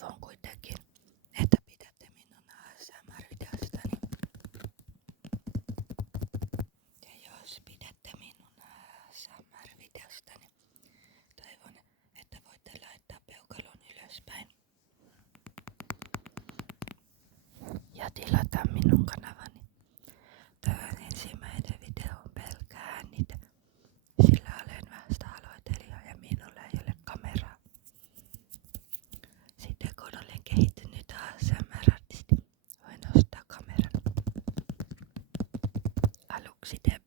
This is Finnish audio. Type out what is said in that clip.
Toivon kuitenkin, että pidätte minun ASMR-videostani. Ja jos pidätte minun ASMR-videostani, toivon, että voitte laittaa peukalon ylöspäin. Ja tilata minun kanavani. Tämä ensimmäinen video on pelkkä äänite, sillä olen vasta aloitelija ja minulla ei ole kameraa. Sitten kun olen kehittynyt ASMR-artisti, voin ostaa kameran. Aluksi teen